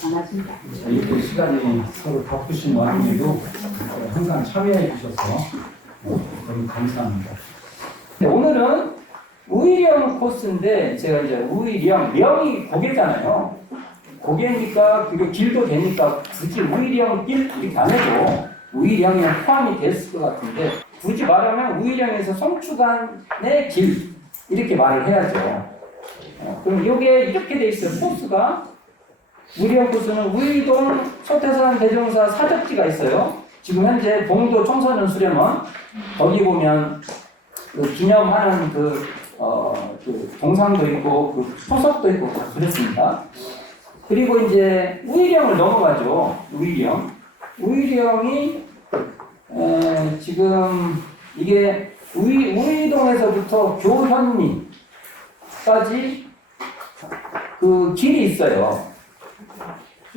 반갑습니다. 이렇게 시간이 서로 바쁘신 와중에도 항상 참여해 주셔서 너무 감사합니다. 네, 오늘은 우의령 코스인데 제가 이제 우의령, 명이 고개잖아요. 고개니까 그리고 길도 되니까 굳이 우의령 길 이렇게 안 해도 우의령에 포함이 됐을 것 같은데 굳이 말하면 우의령에서 송추간의 길 이렇게 말을 해야죠. 그럼 이게 이렇게 돼 있어요. 코스가 우의령 코스는 우의동 소태산 대종사 사적지가 있어요. 지금 현재 봉도 청소년 수련원 거기 보면 그 기념하는 그 동상도 있고 그 소석도 있고 다 그랬습니다. 그리고 이제 우의령을 넘어가죠. 우의령이 지금 이게 우의동에서부터 교현리까지 그 길이 있어요.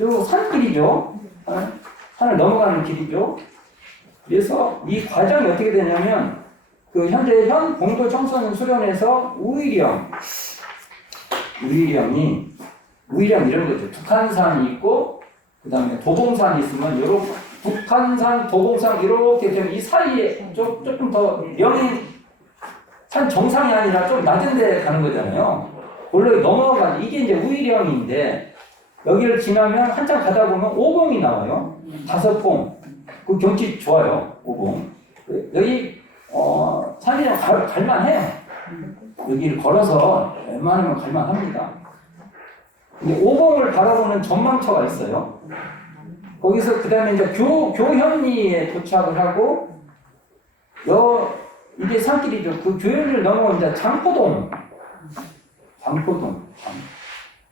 요 산길이죠. 산을 넘어가는 길이죠. 그래서 이 과정이 어떻게 되냐면 그 현재 현 봉도 청소년 수련에서 우의령 이런 거죠. 북한산이 있고 그 다음에 도봉산이 있으면 요렇게 북한산, 도봉산 이렇게 되면 이 사이에 조금 더 명이 산 정상이 아니라 좀 낮은 데 가는 거잖아요. 원래 넘어가는 이게 이제 우의령인데 여기를 지나면 한참 가다 보면 오봉이 나와요. 5봉. 그 경치 좋아요. 오봉. 여기 산이랑 갈만해요. 여기를 걸어서 웬만하면 갈만합니다. 근데 오봉을 바라보는 전망터가 있어요. 거기서 그 다음에 이제 교현리에 도착을 하고 이게 산길이죠. 그 교현리를 넘어온 이제 장포동.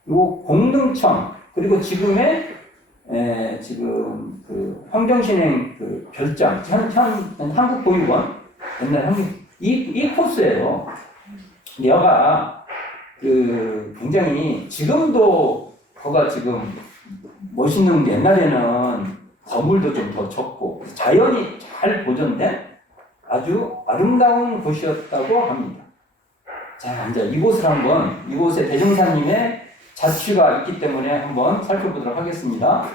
요 공릉청 그리고 지금의 지금 그 환경신행 그 별장 현 한국보육원 옛날 이 코스예요. 근데 여가 그 굉장히 지금도 거가 지금 멋있는 게 옛날에는 건물도 좀 더 적고 자연이 잘 보존된 아주 아름다운 곳이었다고 합니다. 자, 이제 이곳에 대종사님의 자취가 있기 때문에 한번 살펴보도록 하겠습니다.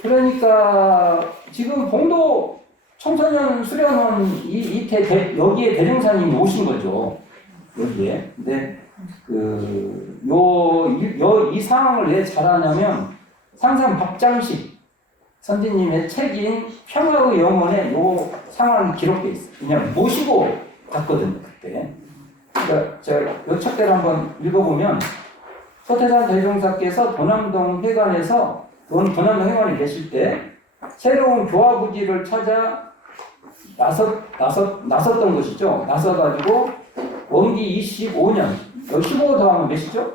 그러니까 지금 봉도 청소년 수련원 여기에 대종사님이 오신 거죠. 여기에. 근데 이 상황을 왜 잘하냐면 상상 박장식 선생님의 책인 평화의 영혼에 요 상황이 기록되어 있어요. 그냥 모시고 갔거든요, 그때. 그러니까 제가 요 책대로 한번 읽어보면 소태산 대종사께서 도남동 회관에 계실 때 새로운 교화부지를 찾아 나섰던 것이죠. 나서가지고 원기 25년, 15 더하면 몇이죠?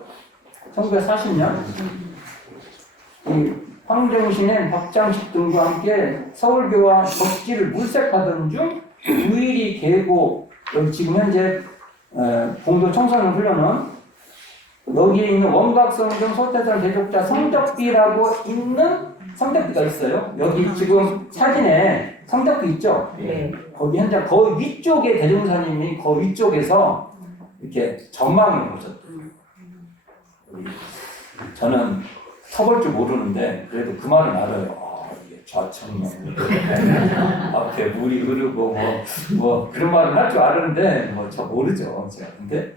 1940년. 이 황정신의 박장식 등과 함께 서울교와 적지를 물색하던 중 우일이 계고 여기 지금 현재 봉도 청소년 훈련원 여기에 있는 원각성정 소태산 대족자 성덕비라고 있는 성덕비가 있어요. 여기 지금 사진에 성덕비 있죠? 네. 거기 현재 거의 위쪽에 대종사님이 거의 위쪽에서 이렇게 전망을 보셨대요. 저는 서볼 줄 모르는데 그래도 그 말은 알아요. 이게 좌청령 앞에 물이 흐르고 뭐 그런 말을 할 줄 아는데 저 모르죠. 제가 근데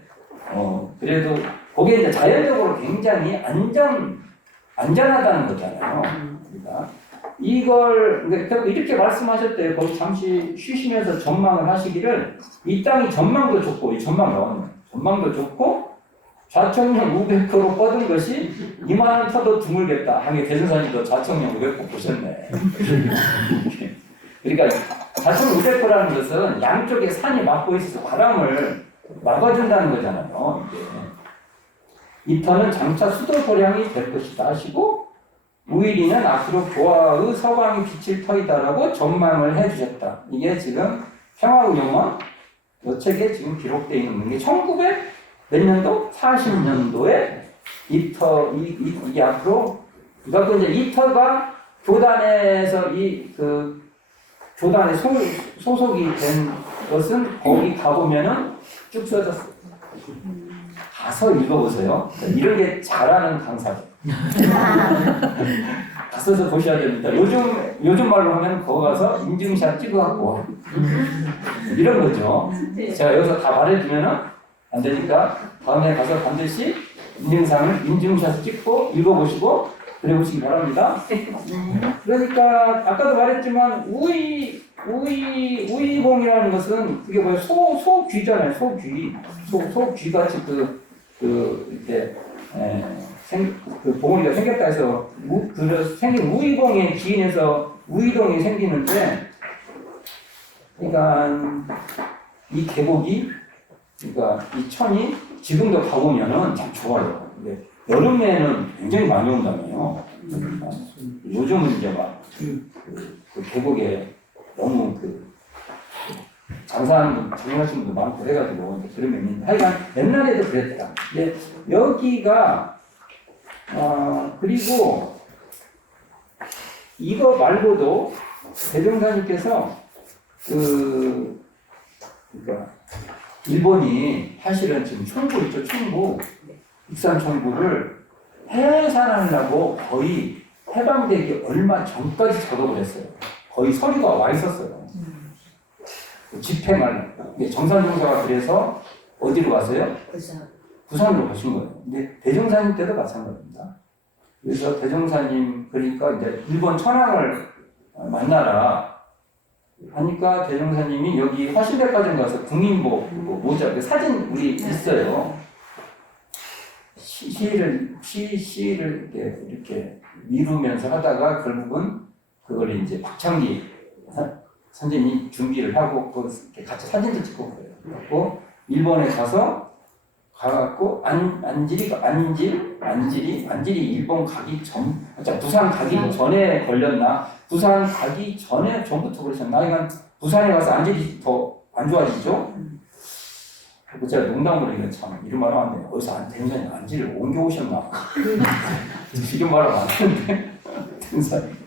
그래도 그게 이제 자연적으로 굉장히 안전하다는 거잖아요. 그러니까 이걸 이렇게 말씀하셨대요. 거기 잠시 쉬시면서 전망을 하시기를 이 땅이 전망도 좋고 이 전망 나오는 전망도 좋고 좌청령 500호로 뻗은 것이 이만 터도 드물겠다. 하게 대전사님도 좌청령 500호 보셨네. 그러니까 좌청령 500호라는 것은 양쪽에 산이 막고 있어서 바람을 막아준다는 거잖아요. 이 터는 장차 수도 도량이 될 것이다 하시고 우일이는 앞으로 교화의 서광이 비칠 터이다라고 전망을 해주셨다. 이게 지금 평화의 영원 이 책에 지금 기록되어 있는 게 1900 몇 년도? 40년도에 이게 앞으로 그러니까 이제 이 터가 교단에서 교단에 소속이 된 것은 거기 가보면은 쭉 써졌어요. 가서 읽어보세요. 이런 게 잘하는 강사죠. 가서서 보셔야 됩니다. 요즘 말로 하면 거기 가서 인증샷 찍어갖고 와. 이런 거죠. 제가 여기서 다 말해주면은 안 되니까 다음에 가서 반드시 인증샷 찍고 읽어보시고 그래 보시기 바랍니다. 그러니까 아까도 말했지만 우의봉이라는 것은 그게 뭐예요? 소귀잖아요. 소귀 같이 이렇게 그 봉우리가 생겼다 해서 생긴 우의봉의 기인에서 우의동이 생기는데, 그러니까 이 계곡이, 그러니까 이 천이 지금도 가보면은 참 좋아요. 근데 여름에는 굉장히 많이 온다며요. 요즘은 이제 막 그 계곡에 너무 장사하시는 분도 많고 해가지고 그러면 있는데, 하여간 옛날에도 그랬더라. 근데 여기가 그리고 이거 말고도 대종사님께서 그러니까 일본이 사실은 지금 총부 있죠, 총부. 익산 총부를 해산하려고 거의 해방되기 얼마 전까지 작업을 했어요. 거의 서류가 와 있었어요. 집행을. 정산종사가 그래서 어디로 갔어요? 부산으로 가신 거예요. 근데 대종사님 때도 마찬가지입니다. 그래서 대종사님, 그러니까 이제 일본 천황을 만나라 하니까 대종사님이 여기 화신백화점 가서 국민복 모자, 사진 우리 있어요. 시를 이렇게 미루면서 하다가 결국은 그걸 이제 박창기 선생님이 준비를 하고 같이 사진도 찍고 그래요. 그리고 일본에 가갖고 안질이 일본 가기 전, 부산 가기 전에 걸렸나? 부산 가기 전에 전부터 그러셨나? 이건 부산에 가서 안질이 더 안 좋아지죠? 그리고 제가 농담으로 이건 참 이런 말 하면 안 돼요. 어디서 대전사님 안질을 옮겨오셨나? 지금 말하면 안 되는데 대전사님.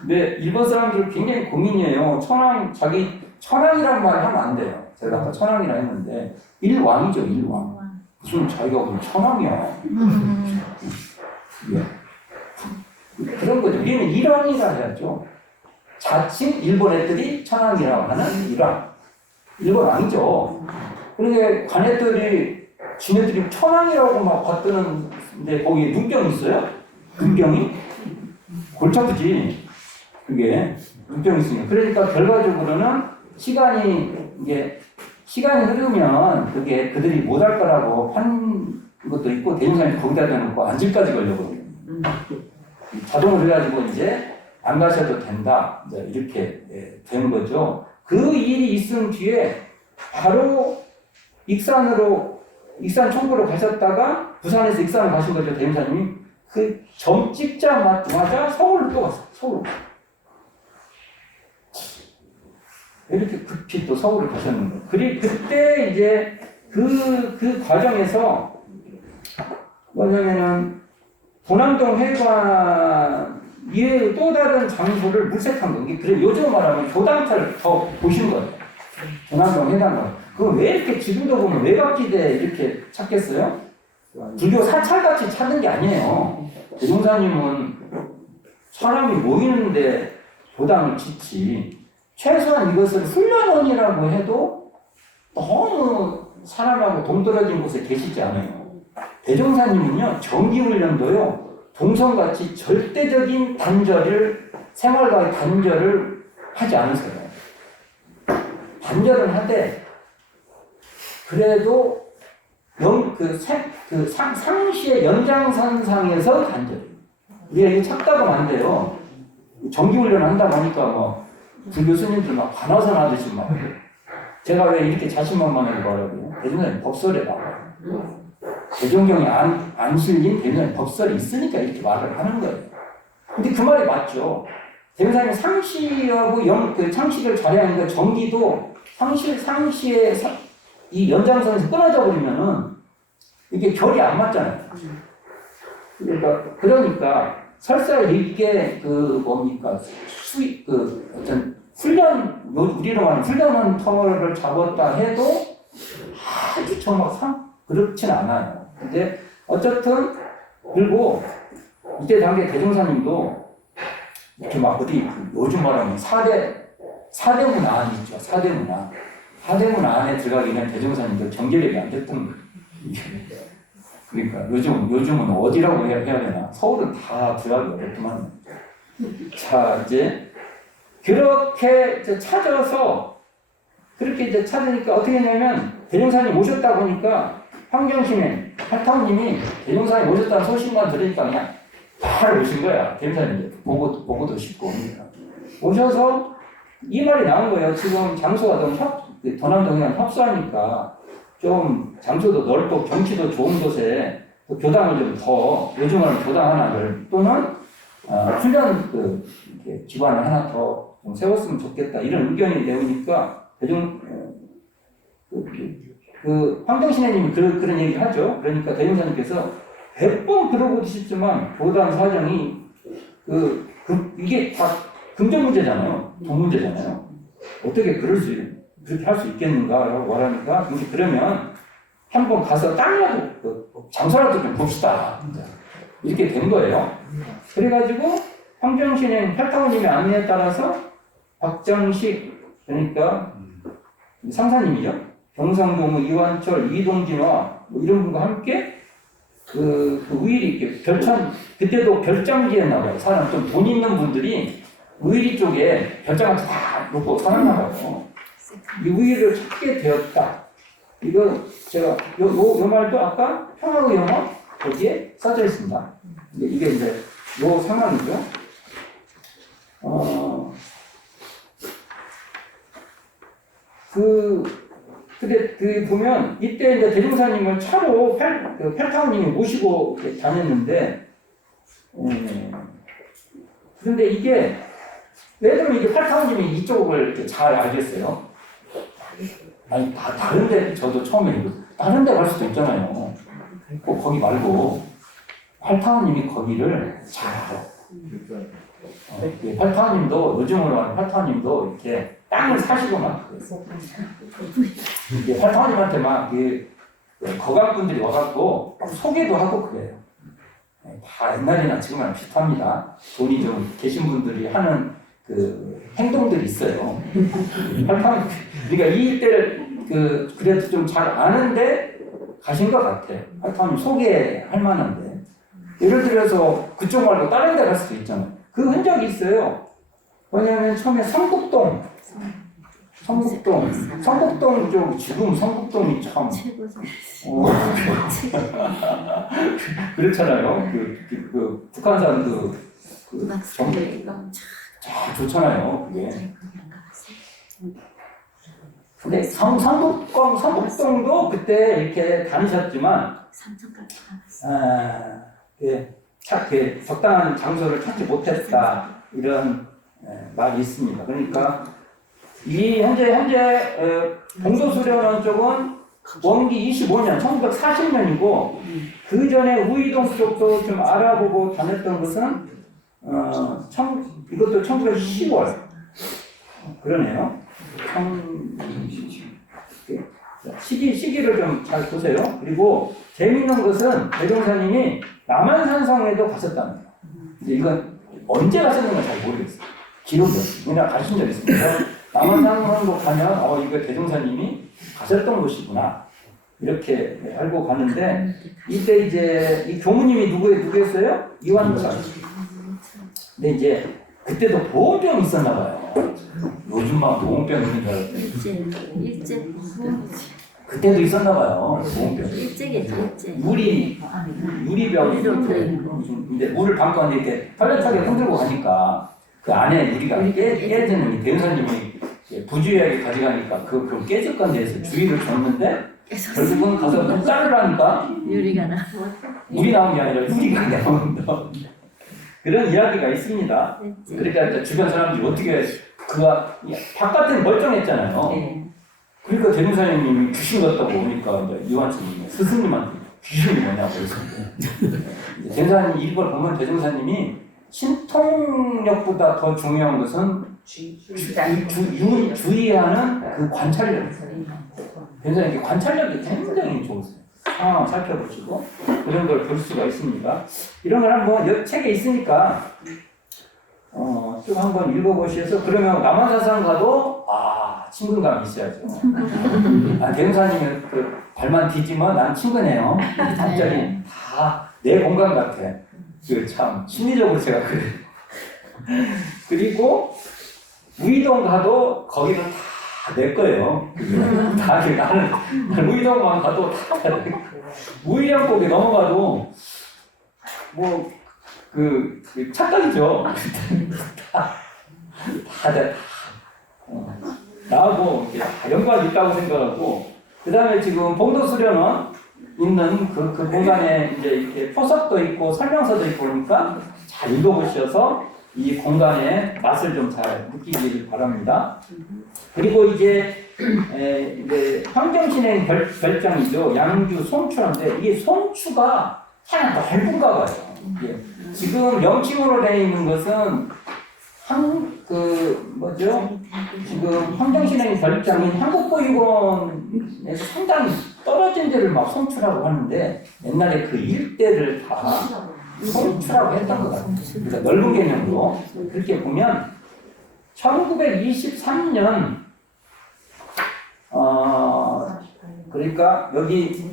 근데 일본 사람들 굉장히 고민이에요. 천황이란 말 하면 안 돼요. 제가 아까 천황이라 했는데 일왕이죠, 일왕. 무슨 자기가 무슨 천황이야. 그런 거죠. 우리는 일왕이라 해야죠. 자칭 일본 애들이 천황이라고 하는 일왕. 일본 왕이죠. 그러니까 관애들이 지네들이 천황이라고 막 받드는데 거기에 눈병이 있어요? 눈병이? 골치 아프지. 그게 눈병이 있으니까. 그러니까 결과적으로는 시간이 흐르면 그게 그들이 못할 거라고 판 것도 있고, 대종사님이 거기다 대놓고 안질까지 걸려버려요. 자동으로 해가지고 이제 안 가셔도 된다. 이제 이렇게 된 거죠. 그 일이 있은 뒤에 바로 익산 총부로 가셨다가 부산에서 익산을 가신 거죠. 대종사님이 그 점 찍자마자 서울로 또 갔어요. 서울. 이렇게 급히 또 서울을 가셨는 거예요. 그때 이제 그 과정에서 뭐냐면은 도남동 회관 이외의 또 다른 장소를 물색한 거예요. 그래 요즘 말하면 교당탈을 더 보신 거예요. 도남동 회관을. 그럼 왜 이렇게 지금도 보면 외곽지대 이렇게 찾겠어요? 불교 사찰같이 찾는 게 아니에요. 대종사님은 사람이 모이는데 교당을 짓지. 최소한 이것을 훈련원이라고 해도 너무 사람하고 동떨어진 곳에 계시지 않아요. 대종사님은요, 정기훈련도요, 동성같이 절대적인 생활과의 단절을 하지 않으세요. 단절은 하되, 그래도 상시의 연장선상에서 단절이에요. 우리가 이거 찾다가 안 돼요. 정기훈련 한다고 하니까 불교 스님들 막 반화선 하듯이 막. 제가 왜 이렇게 자신만만하게 말하고요? 대종사님 법설에 나와요. 대종경에 안 실린 대종사님 법설이 있으니까 이렇게 말을 하는 거예요. 근데 그 말이 맞죠. 대종사님 상시하고 창시를 잘해야 하니까 정기도 상시의 이 연장선에서 끊어져 버리면은 이게 결이 안 맞잖아요. 그러니까 설사 이게 어떤 우리로 말하는 훈련원 터를 잡았다 해도 아주 정말 그렇진 않아요. 근데 어쨌든 그리고 이때 당대 대종사님도 이렇게 막 어디 요즘 말하면 4대 문화 안에 있죠. 4대 문화. 4대 문화 안에 들어가기는 대종사님도 경제력이 안 됐던 거예요. 그러니까 요즘은 어디라고 해야 되나? 서울은 다 들어가기 어렵지만. 자, 이제 그렇게 이제 찾아서 그렇게 이제 찾으니까 어떻게 했냐면 대종사님 오셨다 보니까 황정신의 팔타우님이 대종사님 오셨다는 소식만 들으니까 그냥 바로 오신 거야. 대종사님 보고도 싶고 오셔서 이 말이 나온 거예요. 지금 장소가 좀 도남동이랑 협소하니까 좀 장소도 넓고 경치도 좋은 곳에 또 교당을 좀 더 요즘은 교당 하나를 또는 훈련 기관을 하나 더 좀 세웠으면 좋겠다 이런 의견이 내오니까 황정신혜님이 그런 얘기를 하죠. 그러니까 대종사님께서 100번 그러고 계시지만 교당 사정이 이게 다 금전 문제잖아요. 돈 문제잖아요. 어떻게 그렇게 할 수 있겠는가라고 말하니까 그러면 한번 가서 땅이라도 장소라도 좀 봅시다. 이렇게 된 거예요. 그래가지고 황정신의 팔타우님의 안내에 따라서 박정식 그러니까 상사님이죠. 경상동무 이완철 이동진화 이런 분과 함께 우일이 이렇게 그때도 별장 지었나 봐요. 사람 좀 돈 있는 분들이 우일이 쪽에 별장을 다 놓고 살았나 봐요. 이 우일을 찾게 되었다. 이거 제가 요 말도 아까 평화의 영어 거기에 써져 있습니다. 이게 이제 요 상황이죠. 근데 보면 이때 이제 대종사님을 차로 팔타우님이 모시고 다녔는데, 그런데 이게 왜냐면 이게 팔타우님이 이쪽을 이렇게 잘 알겠어요. 아니 다른데 저도 처음에 다른데 갈 수도 있잖아요. 꼭 거기 말고 팔타우님이 거기를 잘 알아. 팔타우님도 요즘으로 하는 팔타우님도 이렇게 땅을 사시고 막 그래요. 팔타우님한테 막 거각분들이 와갖고 소개도 하고 그래요. 다 옛날이나 지금이랑 비슷합니다. 돈이 좀 계신 분들이 하는 행동들이 있어요. 팔타우님 그러니까 이때를 그래도 좀 잘 아는데 가신 것 같아요. 팔타우님 소개할 만한데 예를 들어서 그쪽 말고 다른 데 갈 수도 있잖아요. 그 흔적이 있어요. 뭐냐면 처음에 성북동 쪽 지금 성북동이 참 그렇잖아요. 북한산 좋잖아요. 근데 성북동도 그때 이렇게 다니셨지만 적당한 장소를 찾지 못했다 이런 말이 있습니다. 그러니까 이 현재 동도수련원 쪽은 원기 25년 1940년이고 그 전에 우이동 쪽도 좀 알아보고 다녔던 것은 이것도 1910월 그러네요. 시기를 좀 잘 보세요. 그리고 재미있는 것은 대종사님이 남한산성에도 가셨답니다. 이제 이건 언제 가셨는가 잘 모르겠어요. 기록이 없어요. 그냥 가신 적이 있습니다. 남한산성도 가면 이거 대종사님이 가셨던 곳이구나 이렇게 알고 가는데 이때 이제 이 교무님이 누구였어요? 이완철. 근데 이제 그때도 보온병이 있었나 봐요. 요즘만 보온병 있는 줄 알았더니 일제 그때도 있었나 봐요. 보온병. 일제겠죠. 유리병 이제 물을 담고 왔는데 이렇게 털레타게 흔들고 가니까 그 안에 유리가 깨지는 대우사님이 부주의하게 가져가니까 그 깨질 건데 해서 주의를 줬는데 결국은 가서 자르라니까 유리가 나. 물이 나온 게 아니라 유리가 나온다. 그런 이야기가 있습니다. 그러니까 주변 사람들이 어떻게 바깥은 멀쩡했잖아요. 네. 그러니까 대무사님이 귀신 같다고 보니까 이제 이완철님이 스승님한테 귀신이 뭐냐고 그래서 대무사님 이걸 보면 대무사님이 신통력보다 더 중요한 것은 주의하는 그 관찰력. 대무사님 관찰력이 굉장히 좋으세요. 상황을 살펴보시고 그런 걸 볼 수가 있습니다. 이런 걸 한번 옆 책에 있으니까 좀 한번 읽어보셔서 그러면 남한사상 가도 친근감이 있어야죠. 대형사님은 그 발만 뒤지면 난 친근해요. 갑자기 다 내 공간 같아. 그 참 심리적으로 제가 그래. 그리고 우이동 가도 거기는 다 내 거예요. 다 나는 우이동만 가도 다 내 거예요. 우이령곡에 넘어가도 그 착각이죠. 나하고 다 연관이 있다고 생각하고, 그 다음에 지금 봉도수련원 있는 그 공간에 이제 이렇게 포석도 있고 설명서도 있고 그러니까 잘 읽어보셔서 이 공간의 맛을 좀 잘 느끼기를 바랍니다. 그리고 이제 환경신행 별장이죠. 양주 송추인데 이게 송추가 참 넓은가 봐요. 지금 명칭으로 되어 있는 것은 지금 환경신행 별장인 한국보육원에서 상당히 떨어진 데를 막 송추라고 하는데 옛날에 그 일대를 다 송추라고 했던 것 같아요. 그러니까 넓은 개념으로 그렇게 보면 1923년 그러니까 여기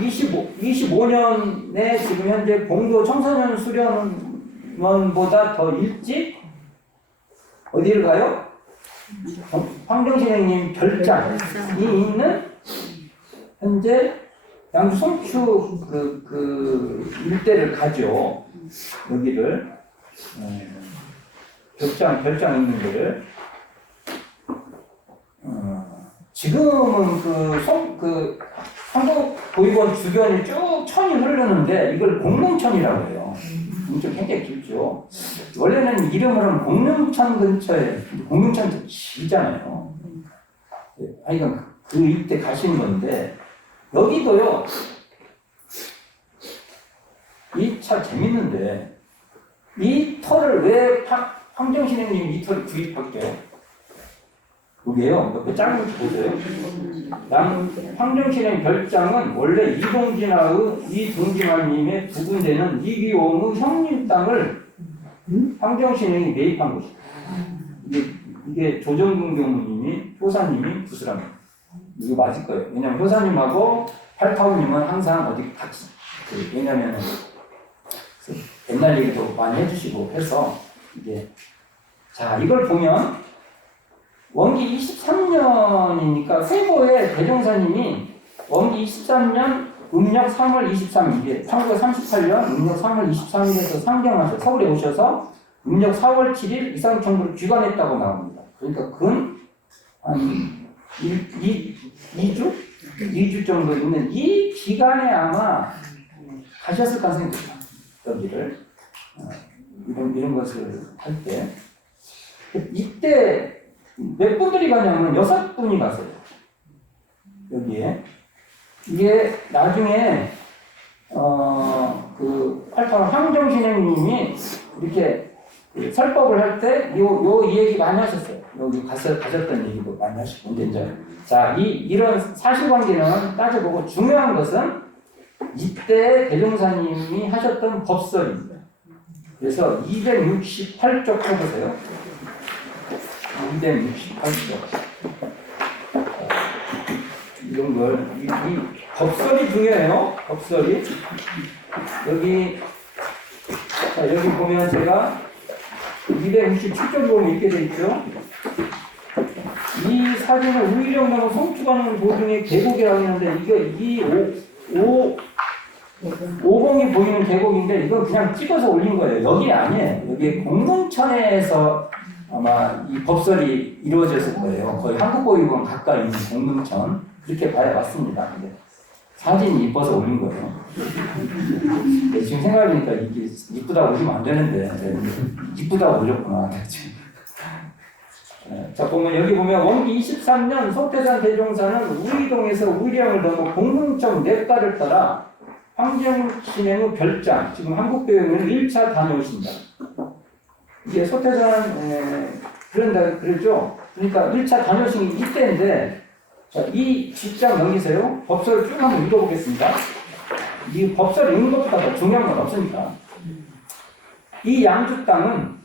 25년에 지금 현재 봉도 청소년 수련원보다 더 일찍 어디를 가요? 환경신행님 별장이 있는 현재 양주 송추 그 일대를 가죠. 여기를 별장 있는 데를 지금은 그 한국보육원 주변이 쭉 천이 흐르는데 이걸 공릉천이라고 해요. 좀 굉장히 길죠. 원래는 이름으로는 공릉천 근처에 공릉천 길잖아요. 하여간 그 이때 가시는 건데 여기도요. 이 차 재밌는데 이 터를 왜 황정신행님이 이 터를 구입할게요? 그게요. 옆에 짝을 보세요. 황정신행 별장은 원래 이동진마님의 부근되는 이기용의 형님 땅을 황정신행이 매입한 것이다. 이게 조정근 교무님이 효사님이 부수랍니다. 이거 맞을 거예요. 왜냐면 효사님하고 팔타우님은 항상 어디 같이 왜냐면은 옛날 얘기도 많이 해주시고 해서 이게 자 이걸 보면 원기 23년이니까 세보에 대종사님이 원기 23년 음력 3월 23일 1938년 음력 3월 23일에서 상경하셔서 서울에 오셔서 음력 4월 7일 이상청구를 귀관했다고 나옵니다. 그러니까 근 한 2주 정도 있는 이 기간에 아마 가셨을 가능성이 높다. 여기를 이런 것을 할 때 이때 몇 분들이 가냐면 6분이 가세요. 여기에 이게 나중에 그 황정신행님이 이렇게 설법을 할 때 이 얘기 많이 하셨어요. 여기 가셨던 얘기도 많이 하시고 근데 이제 자 이런 사실관계는 따져보고 중요한 것은 이때 대종사님이 하셨던 법설입니다. 그래서 268쪽 해보세요. 268쪽. 이런 걸, 이 법설이 중요해요. 법설이. 여기 보면 제가 267쪽 보면 이렇게 돼 있죠. 이 사진을 우이령나무 송추가는 도중에 계곡이라고 하는데, 이 5봉이 보이는 계곡인데, 이건 그냥 찍어서 올린 거예요. 여기 아니에요. 여기 공릉천에서 아마 이 법설이 이루어졌을 거예요. 거의 한국보육원 가까이 있는 공릉천. 그렇게 봐야 맞습니다. 근데 사진이 이뻐서 올린 거예요. 지금 생각해보니까 이게 이쁘다고 올리면 안 되는데, 이쁘다고 올렸구나. 지금. 자, 보면 여기 보면 원기 23년 소태산 대종사는 우이동에서 우이령을 넘어 공릉천 냇가를 따라 황정신행의 별장, 지금 한국보육원을 1차 다녀오신다. 이게 소태산, 그런다, 그러죠? 그러니까 1차 다녀오신 게 이때인데, 자, 이 뒷장 넘기세요. 법서를 쭉 한번 읽어보겠습니다. 이 법서를 읽는 것보다 더 중요한 건 없으니까. 이 양주 땅은,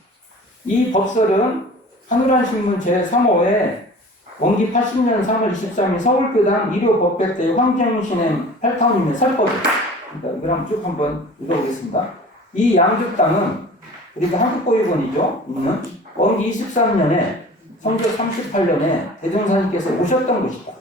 이 법설은 한우란신문 제3호에 원기 80년 3월 23일 서울교당 1호 법백대 황정신행 8타운님의 설법이에요. 그러니까 이걸 한번 쭉 한번 읽어보겠습니다. 이 양주 땅은 우리가 한국보육원이죠. 있는 원기 23년에 선조 38년에 대종사님께서 오셨던 곳이다.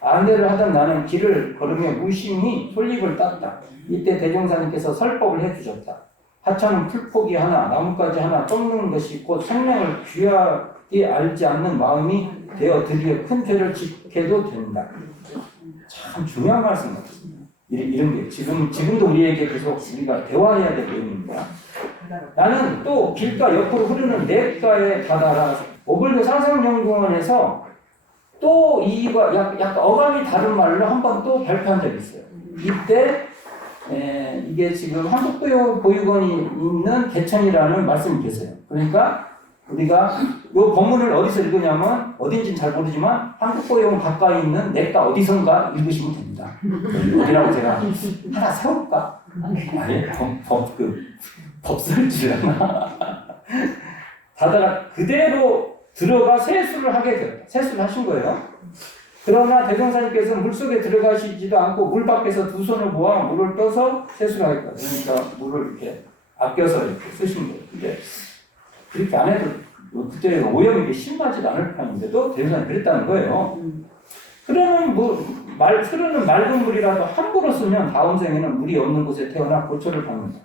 안내를 하던 나는 길을 걸으며 무심히 솔잎을 땄다. 이때 대종사님께서 설법을 해주셨다. 하찮은 풀포기 하나, 나뭇가지 하나 꺾는 것이 곧 생명을 귀하게 알지 않는 마음이 되어 드디어 큰 죄를 짓게도 된다. 참 중요한 말씀 같습니다. 이런 게 지금도 우리에게 계속 우리가 대화해야 될 내용입니다. 나는 또 길가 옆으로 흐르는 냇가에 다다라 오블드 상상연구원에서 또 이거 약간 어감이 다른 말로 한번 또 발표한 적이 있어요. 이때 이게 지금 한국보육원이 있는 개천이라는 말씀이 계세요. 그러니까 우리가 이 본문을 어디서 읽으냐면 어딘지는 잘 모르지만 한국보육원 가까이 있는 냇가 어디선가 읽으시면 됩니다. 어디라고 제가 하나 세울까? 아니 법설지라나 다다가 그대로 들어가 세수를 하게 되었다. 세수를 하신 거예요. 그러나 대종사님께서 물속에 들어가시지도 않고 물 밖에서 두 손을 모아 물을 떠서 세수를 하겠다. 그러니까 물을 이렇게 아껴서 이렇게 쓰신 거예요. 근데 그렇게 안 해도 그때 오염이 심하지 않을 판인데도 대종사님 그랬다는 거예요. 그러면 흐르는 맑은 물이라도 함부로 쓰면 다음 생에는 물이 없는 곳에 태어나 고초를 받는다.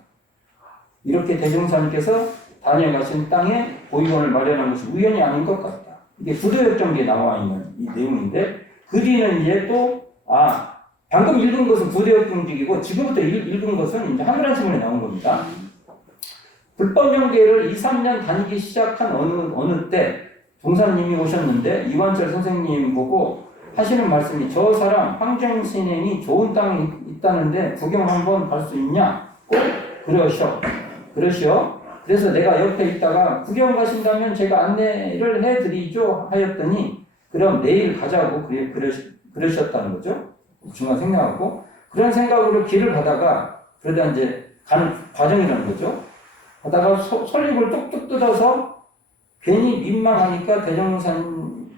이렇게 대종사님께서 다녀가신 땅에 보육원을 마련한 것이 우연이 아닌 것 같다. 이게 구도역정기에 나와 있는 이 내용인데 그 뒤는 이제 또 방금 읽은 것은 구도역정기이고 지금부터 읽은 것은 이제 한글한신문에 나온 겁니다. 불법명계를 2, 3년 다니기 시작한 어느 때 종사님이 오셨는데 이완철 선생님 보고 하시는 말씀이 저 사람 황정신행이 좋은 땅이 있다는데 구경 한번 갈 수 있냐? 꼭 그러시오. 그래서 내가 옆에 있다가 구경 가신다면 제가 안내를 해드리죠 하였더니 그럼 내일 가자고 그러셨다는 거죠. 중간 생략하고 그런 생각으로 길을 가다가 그러다 이제 가는 과정이라는 거죠. 가다가 솔잎을 뚝뚝 뜯어서 괜히 민망하니까 대종사님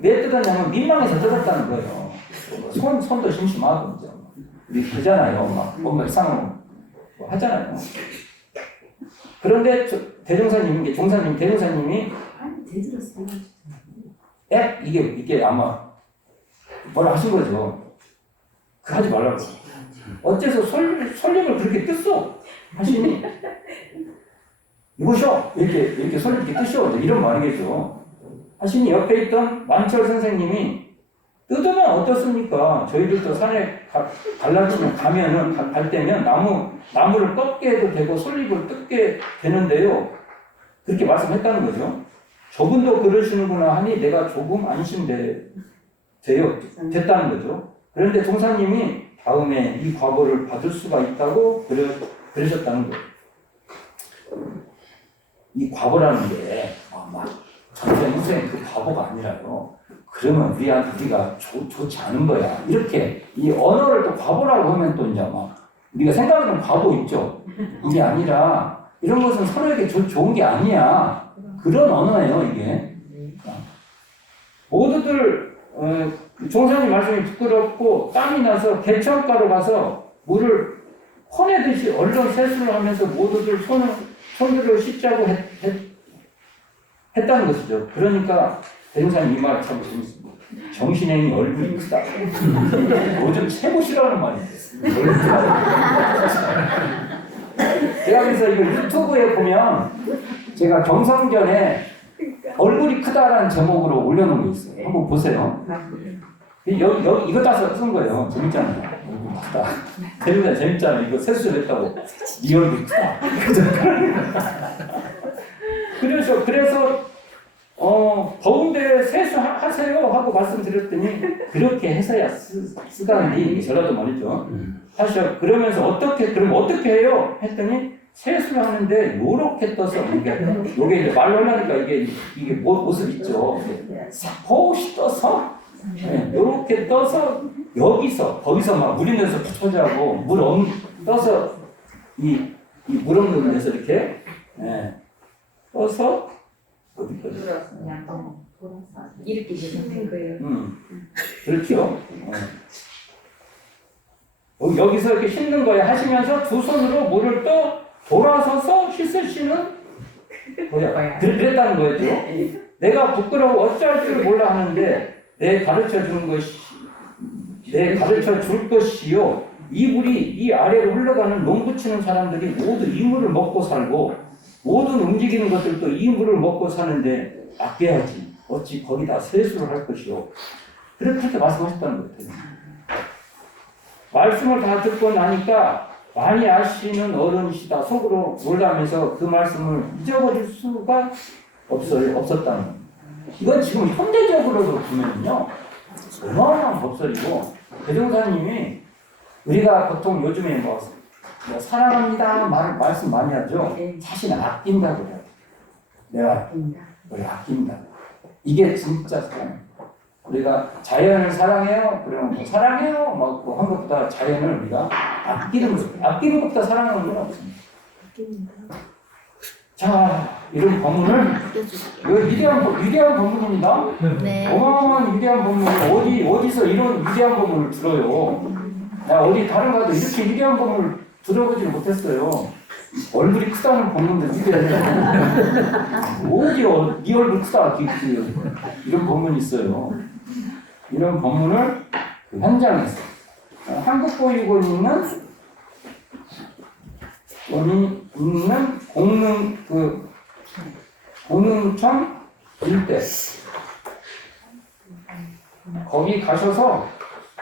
왜 뜯었냐면 민망해서 뜯었다는 거예요. 손도 심심하고 이제 우리 그잖아요. 막 뭔가 이상한 거 하잖아요. 그런데 대종사님이 이게 아마 뭐라 하신 거죠. 그 하지 말라고. 어째서 솔잎을 그렇게 뜯어? 하시니 이것이요. 이렇게 솔잎 이렇게 뜯어. 이런 말이겠죠. 하시니 옆에 있던 만철 선생님이 뜯으면 어떻습니까? 저희들도 산에 갈 때면 나무를 꺾게 해도 되고 솔잎을 뜯게 되는데요. 그렇게 말씀했다는 거죠. 저분도 그러시는구나 하니 내가 조금 안심됐다는 거죠. 그런데 종사님이 다음에 이 과보를 받을 수가 있다고 그러셨다는 거예요. 이 과보라는 게 전생 후생 그 과보가 아니라요. 그러면 우리가 좋지 않은 거야. 이렇게 이 언어를 또 과보라고 하면 또 이제 우리가 생각하는 과보 있죠. 이게 아니라 이런 것은 서로에게 좋은 게 아니야. 그런 언어예요, 이게. 모두들 종사님 말씀이 부끄럽고 땀이 나서 개천가로 가서 물을 퍼내듯이 얼른 세수를 하면서 모두들 손들을 씻자고 했다는 것이죠. 그러니까 대종사님 이 말이 참 재밌습니다. 정신행이 얼굴이 크다. 요즘 최고 싫어하는 말인데. 제가 그래서 이거 유튜브에 보면 제가 경성전에 얼굴이 크다라는 제목으로 올려놓은 거 있어요. 한번 보세요. 여기 이거 따서 쓴 거예요. 재밌잖아요. 얼굴 크다. 재밌잖아요. 이거 세수를 했다고. 네 얼굴이 크다. 그래서 더운데 세수하세요 하고 말씀드렸더니 그렇게 해서야 쓰다니 전라도 말이죠. 사실 그러면서 어떻게 해요? 했더니 세수를 하는데 요렇게 떠서 요게 이제 말로 하니까 이게 모습 있죠. 포시 떠서 이렇게 떠서 여기서 거기서 막 물 있는 데서 푸쳐자고 떠서 이 물 없는 데서 이렇게 떠서 어디까지? 이렇게 되는 거예요. 그렇죠. 여기서 이렇게 씻는 거예요. 하시면서 두 손으로 물을 또 돌아서서 씻으시는 거예요. 그랬다는 거죠. 내가 부끄러워 어쩔 줄 몰라 하는데 내 가르쳐 줄 것이요. 이 물이 이 아래로 흘러가는 농부치는 사람들이 모두 이 물을 먹고 살고 모든 움직이는 것들도 이 물을 먹고 사는데 아껴야지. 어찌 거기다 세수를 할 것이요. 그렇게 말씀하셨다는 거예요. 말씀을 다 듣고 나니까 많이 아시는 어른이시다 속으로 놀라면서 그 말씀을 잊어버릴 수가 없었다는 거예요. 이건 지금 현대적으로도 보면요 어마어마한 법설이고 대종사님이 우리가 보통 요즘에 뭐 사랑합니다 말씀 많이 하죠. 사실 아낀다고 해요. 내가 널 아낀다. 이게 진짜 사랑. 우리가 자연을 사랑해요. 그러면 뭐 사랑해요. 뭐 한 것보다 자연을 우리가 아끼는 거죠. 아끼는 것보다 사랑하는 건 없습니다. 자, 이런 법문을 이거 위대한 법문입니다. 네. 어마어마한 위대한 법문을 어디서 이런 위대한 법문을 들어요? 나 어디 다른 가도 이렇게 위대한 법문을 들어보지 못했어요. 얼굴이 크다는 법문도 위대하잖아요. 어디요? 네 얼굴 크다. 이런 법문이 있어요. 이런 법문을 그 현장에서 한국보육원이 있는 공릉청 일대 거기 가셔서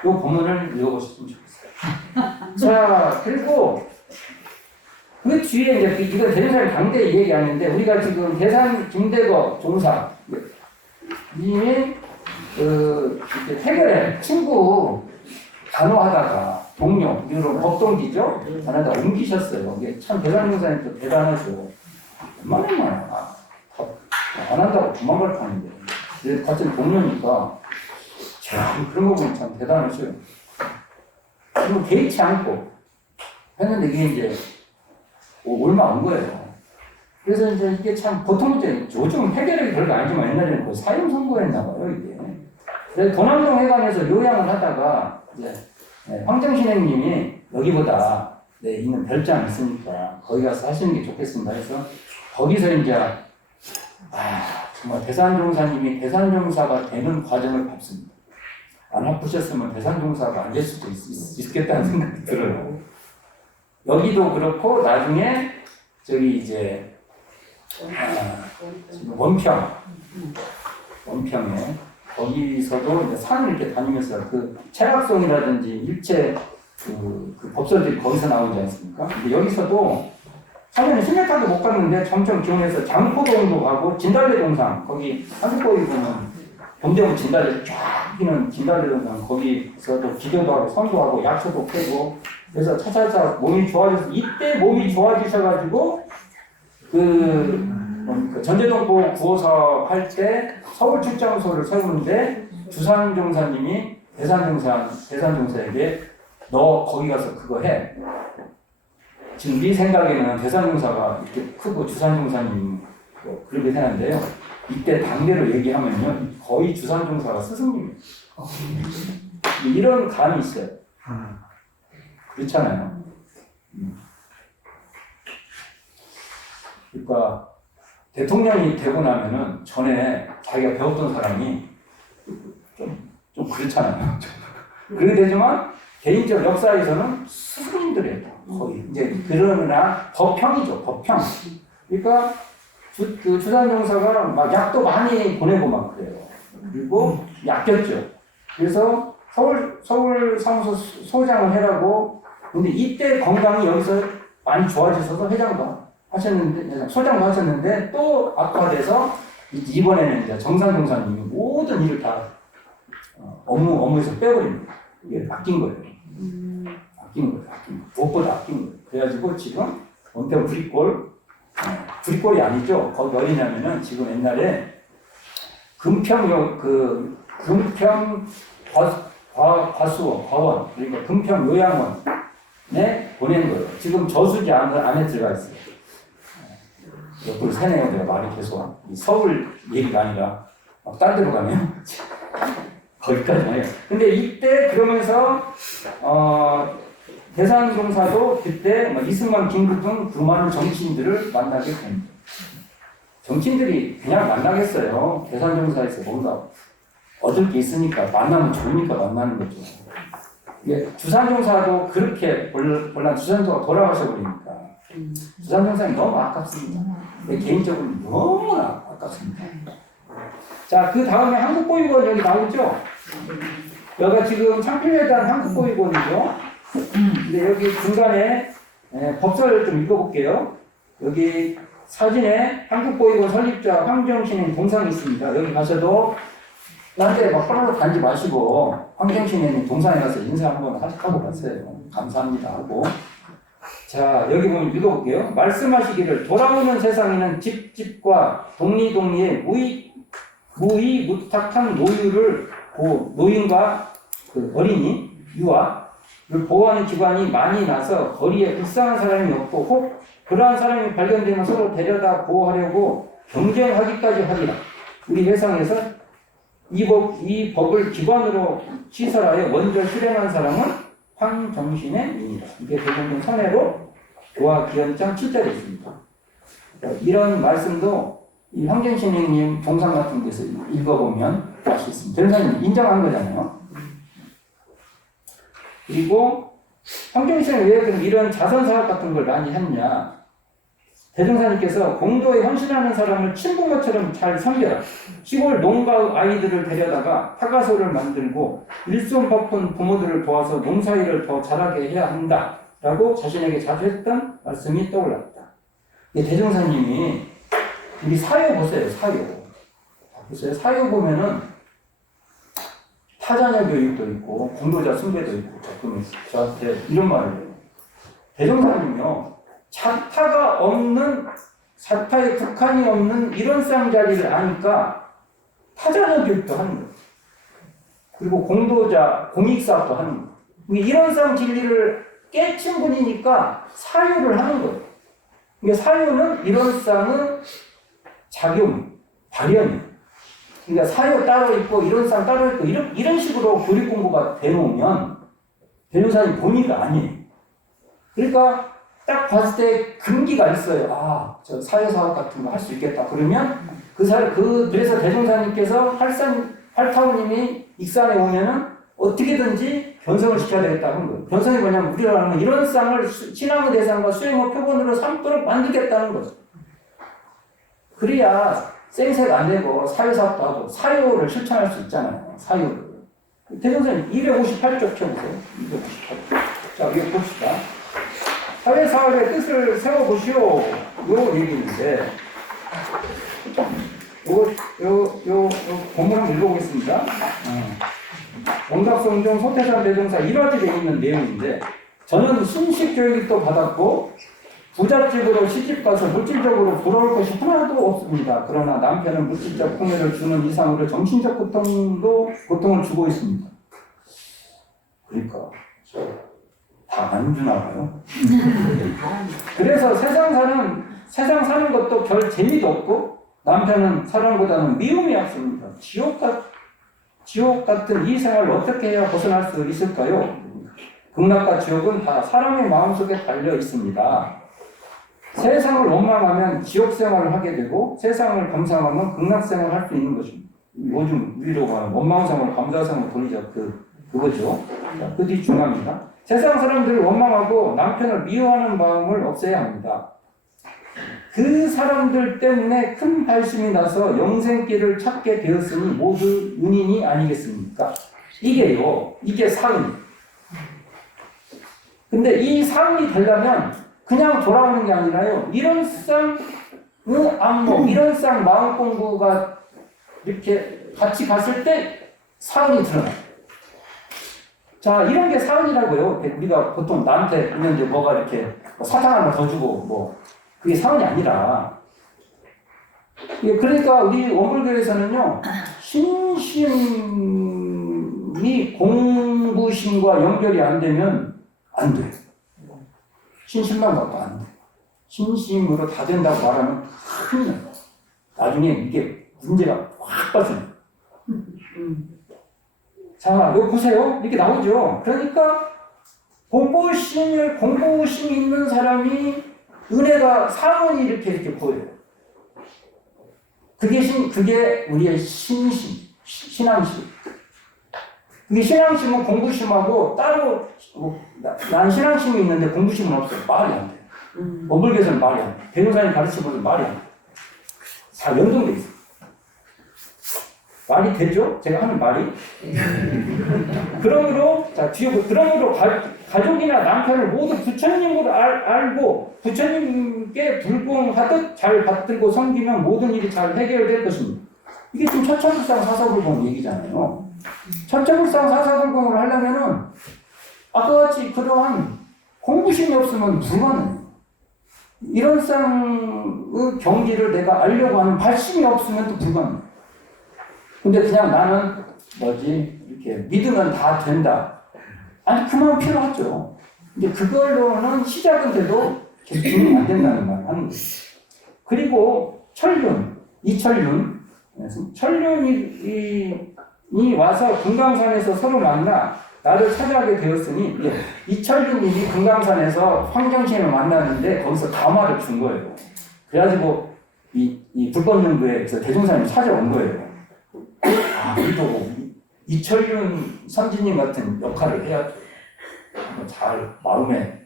이 법문을 읽어보셨으면 좋겠어요. 자, 그리고 그 뒤에 이제 이건 대전사님 강대 얘기하는데 우리가 지금 대산 김대거 종사 님이 해결해 친구 간호하다가 동료 이런 법동기죠. 하나다 옮기셨어요. 이게 참 대산종사님 대단하죠. 얼마나 안 한다고 도망갈 판인데 같은 동료니까 참 그런 거 보면 참 대단하죠. 그리고 개의치 않고 했는데 이게 이제 얼마 안 거예요. 그래서 이제 이게 참 보통 이제 요즘 해결이 별거 아니지만 옛날에는 거의 사형 선고했나 봐요 이게. 그래서 도남동 회관에서 요양을 하다가 이제 황정신행님이 여기보다 있는 별장 있으니까 거기 가서 하시는 게 좋겠습니다 해서 거기서 이제 정말 대산종사님이 대산종사가 되는 과정을 밟습니다. 안 아프셨으면 대산종사가 안 될 수도 있겠다는 생각이 들어요. 여기도 그렇고 나중에 저기 이제 원평에 거기서도 이제 산을 이렇게 다니면서 그 철학송이라든지 일체 그 법설들이 거기서 나오지 않습니까? 근데 여기서도 처음에는 심각하게 못 갔는데 점점 기원해서 장포동도 가고 진달래 동상 거기 한국거기 보면 경대문 진달래 쫙 피는 진달래 동상 거기서도 기도도 하고 선도하고 약초도 캐고 그래서 차차차 몸이 좋아져서 이때 몸이 좋아지셔가지고 그 전제동포 구호사업 할 때 서울 출장소를 세우는데 주산종사님이 대산종사에게 너 거기 가서 그거 해. 지금 네 생각에는 대산종사가 이렇게 크고 주산종사님 그렇게 생각하는데요. 이때 당대로 얘기하면요 거의 주산종사가 스승님이에요. 이런 감이 있어요. 그렇잖아요. 그러니까 대통령이 되고 나면은 전에 자기가 배웠던 사람이 좀 그렇잖아요. 그렇게 되지만 개인적 역사에서는 스승님들이에요. 거의 이제 그러나 법평이죠. 법평. 그러니까 그 주산종사가 막 약도 많이 보내고 막 그래요. 그리고 약겼죠. 그래서 서울 사무소 소장을 해라고. 근데 이때 건강이 여기서 많이 좋아지셔서 회장도 하셨는데, 소장도 하셨는데 또 악화돼서 이번에는 이제 정상종사님이 모든 일을 다 업무에서 빼버립니다. 이게 아낀 거예요. 아낀 거예요. 무엇보다 아낀 거예요. 그래가지고 지금 원태 브릿골이 아니죠. 거기 어디냐면은 지금 옛날에 금평 과수원, 과원, 그러니까 금평 요양원에 보낸 거예요. 지금 저수지 안에 들어가 있어요. 옆으로 새네요. 내가 말이 계속. 서울 얘기가 아니라 막 딴 데로 가네요. 거기까지 해요. 근데 이때 그러면서 대산공사도 그때 이승만, 김구 등 그 많은 정치인들을 만나게 됩니다. 정치인들이 그냥 만나겠어요. 대산공사에서 뭔가 얻을 게 있으니까 만나면 좋으니까 만나는 거죠. 주산종사도 그렇게 본란 주산종사가 돌아가셔 버리니까 주산종사는 너무 아깝습니다. 내 개인적으로 너무나 아깝습니다. 자, 그 다음에 한국보육원 여기 나오죠? 여기가 지금 창필회단 한국보육원이죠? 근데 여기 중간에 법설 좀 읽어볼게요. 여기 사진에 한국보육원 설립자 황정신의 동상이 있습니다. 여기 가셔도 나한테 막 화로 다니지 마시고 황정신의 동상에 가서 인사 한번 하고 가세요. 감사합니다 하고. 자, 여기 보면 읽어볼게요. 말씀하시기를 돌아오는 세상에는 집집과 동리동리에 무탁한 노인과 그 어린이, 유아를 보호하는 기관이 많이 나서 거리에 불쌍한 사람이 없고 혹 그러한 사람이 발견되면 서로 데려다 보호하려고 경쟁하기까지 하리라. 우리 세상에서 이 법을 기반으로 시설하여 먼저 실행한 사람은 황정신의 인이다. 이게 대종동 선례로 교화 기원장 7절에 있습니다. 이런 말씀도 이 황정신님 동상 같은 데서 읽어보면 알 수 있습니다. 대종사님 인정한 거잖아요. 그리고 황정신은 왜 그럼 이런 자선사업 같은 걸 많이 했냐? 대종사님께서 공도에 헌신하는 사람을 친부모처럼 잘 섬겨라. 시골 농가 아이들을 데려다가 타가소를 만들고 일손 바쁜 부모들을 도와서 농사일을 더 잘하게 해야 한다. 라고 자신에게 자주 했던 말씀이 떠올랐다. 대종사님이 우리 사유 보세요. 보세요. 사유 보면은 타자녀 교육도 있고 공로자 숭배도 있고 가끔 저한테 이런 말을 해요. 대종사님이요. 사타에 북한이 없는 이런 쌍자리를 아니까 타자녀 교육도 하는 거예요. 그리고 공도자, 공익사업도 하는 거예요. 이런 쌍 진리를 깨친 분이니까 사유를 하는 거예요. 그러니까 사유는 이런 쌍은 작용, 발현. 그러니까 사유 따로 있고 이런 쌍 따로 있고 이런 식으로 교육 공부가 되놓으면 대종사님 본의가 아니에요. 그러니까 딱 봤을 때 금기가 있어요. 저 사회사업 같은 거 할 수 있겠다. 그러면 그래서 대종사님께서 활타우님이 익산에 오면은 어떻게든지 변성을 시켜야 되겠다 하는 거예요. 변성이 뭐냐면 우리가 하는 이런 쌍을 신앙의 대상과 수행의 표본으로 삼도록 만들겠다는 거죠. 그래야 생색 안 되고 사회사업도 하고 사유를 실천할 수 있잖아요. 사유를. 대종사님 258쪽 펴보세요. 258쪽. 자, 이거 봅시다. 사회사업의 뜻을 세워보시오. 요 얘기인데, 요 본문 한번 읽어보겠습니다. 원각성종 소태산 대종사 1화집에 있는 내용인데, 저는 신식교육을 또 받았고, 부잣집으로 시집가서 물질적으로 부러울 것이 하나도 없습니다. 그러나 남편은 물질적 풍요를 주는 이상으로 정신적 고통을 주고 있습니다. 그러니까, 다 안 주나 봐요. 그래서 세상 사는 것도 별 재미도 없고, 남편은 사랑보다는 미움이 앞섭니다. 지옥 같은 이 생활을 어떻게 해야 벗어날 수 있을까요? 극락과 지옥은 다 사람의 마음속에 달려 있습니다. 세상을 원망하면 지옥 생활을 하게 되고, 세상을 감상하면 극락 생활을 할 수 있는 것입니다. 요즘 우리로 말하면 원망 생활, 감사 생활 돌리자 그거죠. 그 뒤 중요합니다. 세상 사람들을 원망하고 남편을 미워하는 마음을 없애야 합니다. 그 사람들 때문에 큰 발심이 나서 영생길을 찾게 되었으니 모두 은인이 아니겠습니까? 이게 사은. 근데 이 사은이 되려면 그냥 돌아오는 게 아니라요. 이런 쌍의 안목, 이런 쌍 마음 공부가 이렇게 같이 갔을 때 사은이 드러나요. 자, 이런 게 사은이라고요. 우리가 보통 나한테 있는데 뭐가 이렇게 사탕 하나 더 주고 그게 사은이 아니라. 그러니까 우리 원불교에서는요, 신심이 공부심과 연결이 안 되면 안 돼. 신심만 갖고 안 돼. 신심으로 다 된다고 말하면 큰일 나. 나중에 이게 문제가 확 빠져요. 자, 이거 보세요. 이렇게 나오죠. 그러니까 공부심 있는 사람이 은혜가 사원이 이렇게 보여요. 그게 우리의 신앙심. 이게 신앙심은 공부심하고 따로, 난 신앙심이 있는데 공부심은 없어요. 말이 안 돼요. 어불교에서는 말이 안 돼요. 변호사님 가르치면 말이 안 돼요. 다 연동돼 있어요. 말이 되죠? 제가 하는 말이? 그러므로 가족이나 남편을 모두 부처님으로 알고 부처님께 불공하듯 잘 받들고 섬기면 모든 일이 잘 해결될 것입니다. 이게 지금 천차불상 사사불공 얘기잖아요. 천차불상 사사불공을 하려면은 아까 같이 그러한 공부심이 없으면 불가능해요. 이런 쌍의 경지를 내가 알려고 하는 발심이 없으면 또 불가능해요. 근데 그냥 나는 이렇게 믿으면 다 된다. 아니, 그만 필요하죠. 근데 그걸로는 시작은 돼도 계속 안 된다는 말 하는 거예요. 그리고 이철륜이 와서 금강산에서 서로 만나 나를 찾아가게 되었으니, 이철륜이 금강산에서 황정신을 만났는데 거기서 가마를 준 거예요. 그래가지고 이 불법연구에서 대종사님이 찾아온 거예요. 우리도 이철륜 선지님 같은 역할을 해야죠. 잘 마음에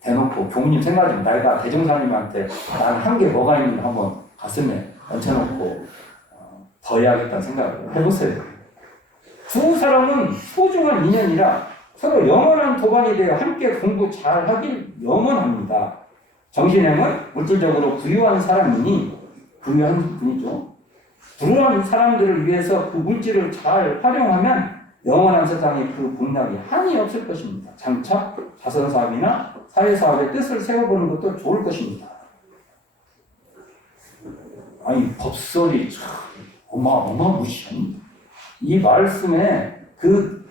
대놓고 부모님 생각하면 내가 대종사님한테 난 한 게 뭐가 있는지 한번 가슴에 얹혀놓고 더 해야겠다는 생각을 해보세요. 두 사람은 소중한 인연이라 서로 영원한 도반이 되어 함께 공부 잘 하길 염원합니다. 정신행은 물질적으로 부유한 사람이니 부유한 분이죠. 부유한 사람들을 위해서 그 물질을 잘 활용하면 영원한 세상에 그 복락이 한이 없을 것입니다. 장차 자선사업이나 사회사업의 뜻을 세워보는 것도 좋을 것입니다. 아니, 법설이 참 어마무시합니다. 이 말씀에 그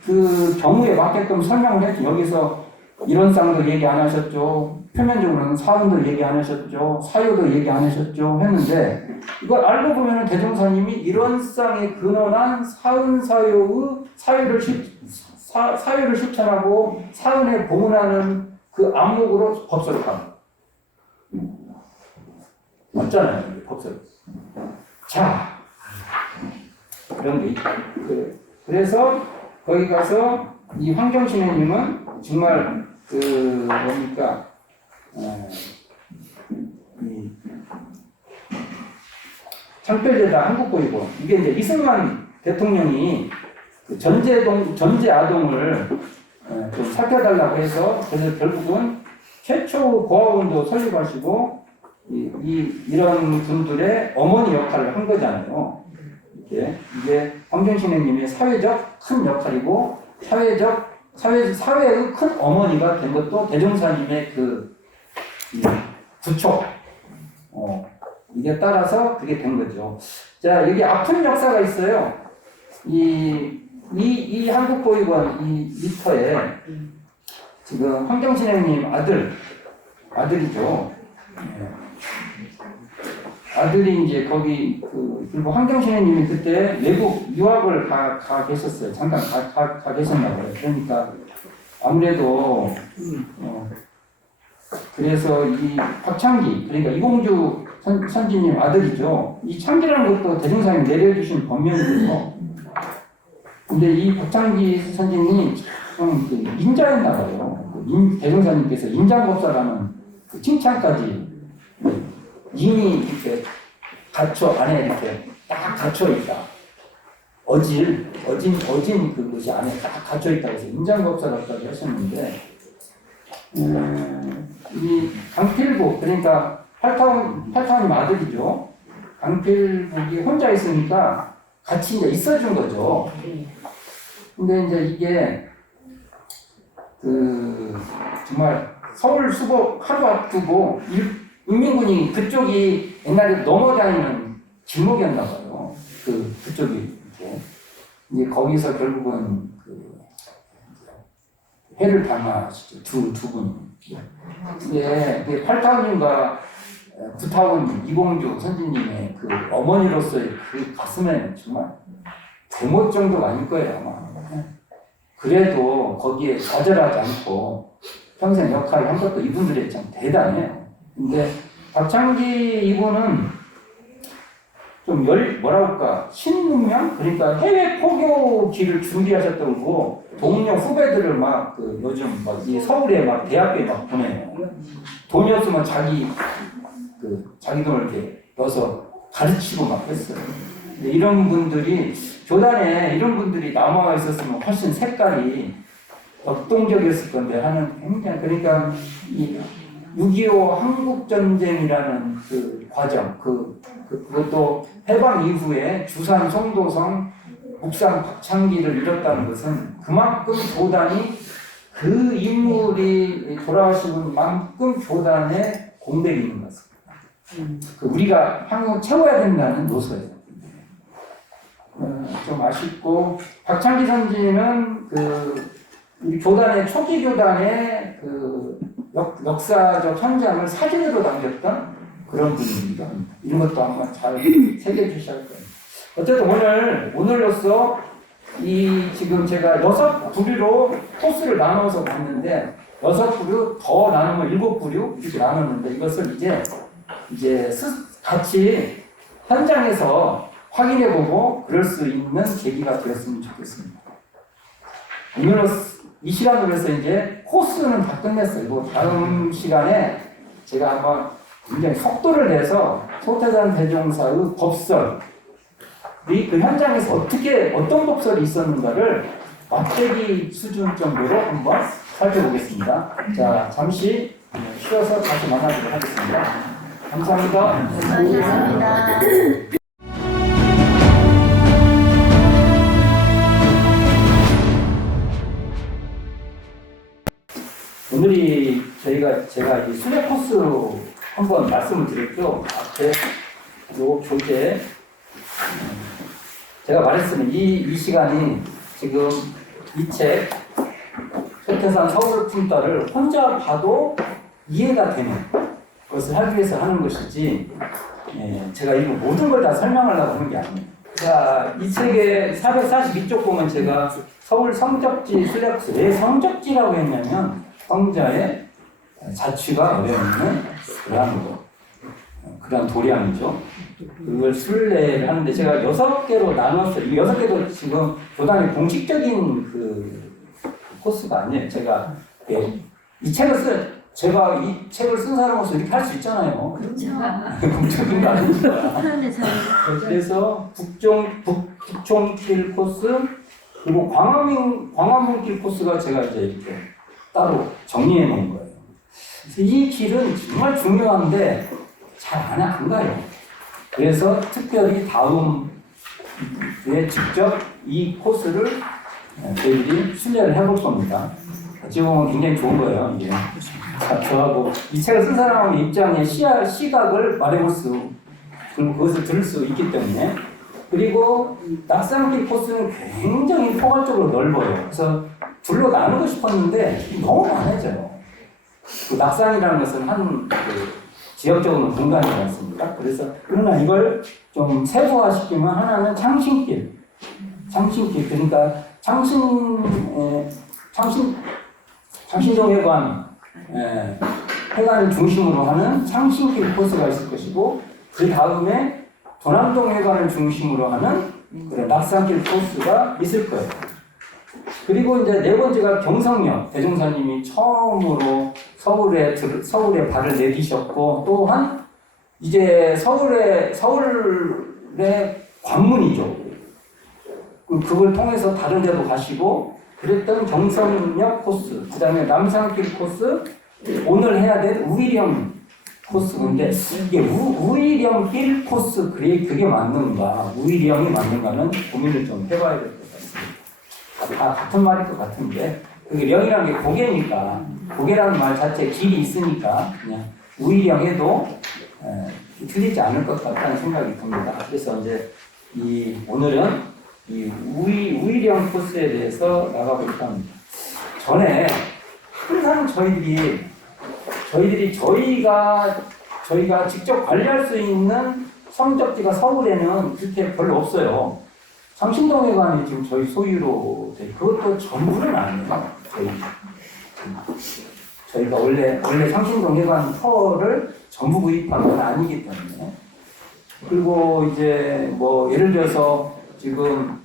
경우에 맞게끔 설명을 했죠. 여기서 이런 쌍도 얘기 안 하셨죠. 표면적으로는 사원도 얘기 안 하셨죠. 사유도 얘기 안 하셨죠. 했는데 이걸 알고 보면 대종사님이 이런 쌍에 근원한 사은사유의 사유를 실천하고 사은에 봉헌하는 그 안목으로 법설을 합니다. 맞잖아요. 법설. 자, 그런 게 있다. 그래서 거기 가서 이 황정신혜님은 정말 이 창별제다 한국보이고 이게 이제 이승만 대통령이 그 전제 아동을 좀 살펴달라고 해서 그래서 결국은 최초 고아원도 설립하시고 이런 분들의 어머니 역할을 한 거잖아요. 이게 황정신혜님의 사회적 큰 역할이고 사회의 큰 어머니가 된 것도 대종사님의 부촉, 이게 따라서 그게 된 거죠. 자, 여기 아픈 역사가 있어요. 이 한국보육원 이 미터에 지금 황정신혜님 아들이죠. 아들이 이제 거기 그리고 황정신혜님이 그때 외국 유학을 가 계셨어요. 잠깐 가 계셨나 봐요. 그러니까 아무래도 그래서 이 박창기 그러니까 이공주 선지님 아들이죠. 이 창기라는 것도 대종사님이 내려주신 법명이고요. 근데 이 박창기 선지님이 참 인자였나 봐요. 대종사님께서 인장법사라는 그 칭찬까지 이미 이렇게 안에 이렇게 딱 갇혀 있다. 어진 그것이 안에 딱 갇혀 있다고 해서 인장법사라고 하셨는데, 이 강필국, 그러니까 팔타원님 아들이죠. 강필국이 혼자 있으니까 같이 이제 있어준 거죠. 근데 이제 이게, 정말 서울 수복 하루 앞두고 인민군이 그쪽이 옛날에 넘어다니는 길목이었나 봐요. 그쪽이 이제 거기서 결국은 해를 담아주죠. 두 분이. 이게 8타원님과 9타원 이봉주 선생님의 그 어머니로서의 그 가슴에 정말 대못 정도가 아닐 거예요, 아마. 그래도 거기에 좌절하지 않고 평생 역할을 한 것도 이분들이 참 대단해요. 근데 박창기 이분은 좀 뭐랄까, 신문명? 그러니까 해외 포교기를 준비하셨던 거고, 동료 후배들을 막, 요즘 막, 이 서울에 막, 대학교에 막 보내요. 돈이 없으면 자기 돈을 이렇게 넣어서 가르치고 막 했어요. 근데 이런 분들이, 교단에 이런 분들이 남아 있었으면 훨씬 색깔이 역동적이었을 건데 하는 굉장히, 그러니까 이 6.25 한국전쟁이라는 그 과정, 그것도 해방 이후에 주산 송도성, 묵산 박창기를 잃었다는 것은 그만큼 교단이 그 인물이 돌아가신 만큼 교단에 공백이 있는 것 같습니다. 우리가 항상 채워야 된다는 노서예요. 좀 아쉽고, 박창기 선지는 우리 교단의, 초기 교단의 역사적 현장을 사진으로 남겼던 그런 분입니다. 이런 것도 한번 잘 새겨주셔야 할 거예요. 어쨌든 오늘로써 지금 제가 6부류로 코스를 나눠서 봤는데, 6부류 더 나누면 7부류 이렇게 나눴는데, 이것을 이제 같이 현장에서 확인해보고 그럴 수 있는 계기가 되었으면 좋겠습니다. 이 시간으로서 이제 코스는 다 끝냈어요. 다음 시간에 제가 한번 굉장히 속도를 내서 소태산 대종사의 법설, 그 현장에서 어떤 법설이 있었는가를 막대기 수준 정도로 한번 살펴보겠습니다. 자, 잠시 쉬어서 다시 만나도록 하겠습니다. 감사합니다. 감사합니다. 오늘이 제가 이 순회 코스로 한번 말씀을 드렸죠. 앞에 요 교재 제가 말했으면 이 시간이 지금 이 책 소태산 서울품달을 혼자 봐도 이해가 되는 것을 하기 위해서 하는 것이지, 제가 이거 모든 걸 다 설명하려고 하는 게 아니에요. 자, 이 책의 442쪽 보면 제가 서울 성적지 순례코스, 왜 성적지라고 했냐면 성자의 자취가 어려움은 그러한 도량이죠. 그걸 순례를 하는데 제가 6개로 나눴어요. 이 6개도 지금 교단의 공식적인 코스가 아니에요. 제가 이 책을 쓴 사람으로서 이렇게 할 수 있잖아요. 그렇죠. 공적인 거 아닙니다. 그래서 북총길 코스, 그리고 광화문길 코스가 제가 이제 이렇게 따로 정리해 놓은 거예요. 그래서 이 길은 정말 중요한데 잘 안 가요. 그래서 특별히 다음에 직접 이 코스를 저희들이 순례를 해볼 겁니다. 어찌 보면 굉장히 좋은 거예요, 이게. 저하고 이 책을 쓴 사람의 입장의 시각을 말해볼 그리고 그것을 들을 수 있기 때문에. 그리고 낙산길 코스는 굉장히 포괄적으로 넓어요. 그래서 둘로 나누고 싶었는데 너무 많아져요. 낙산이라는 것은 지역적으로 공간이지 않습니까? 그래서 그러나 이걸 좀 세부화시키면 하나는 창신길, 그러니까 창신동회관 회관을 중심으로 하는 창신길 코스가 있을 것이고, 그 다음에 도남동회관을 중심으로 하는 그런 낙산길 코스가 있을 거예요. 그리고 이제 네 번째가 경성역, 대종사님이 처음으로 서울에 발을 내디셨고, 또한 이제 서울의 관문이죠. 그걸 통해서 다른 데도 가시고 그랬던 경성역 코스, 그 다음에 남산길 코스, 오늘 해야 될 우일형 코스. 근데 이게 우일형길 코스 그게 맞는가, 우일형이 맞는가는 고민을 좀 해봐야 될 것 같습니다. 다 같은 말일 것 같은데, 그게 령이라는 게 고개니까, 고개라는 말 자체에 길이 있으니까 그냥 우일형해도 틀리지 않을 것 같다는 생각이 듭니다. 그래서 이제 오늘은 이 우일형 코스에 대해서 나가볼까 합니다. 전에 항상 저희가 직접 관리할 수 있는 성적지가 서울에는 그렇게 별로 없어요. 창신동회관이 지금 저희 소유로 돼, 그것도 전부는 아니에요. 저희가 원래 창신동회관 터를 전부 구입한 건 아니기 때문에. 그리고 이제 뭐 예를 들어서 지금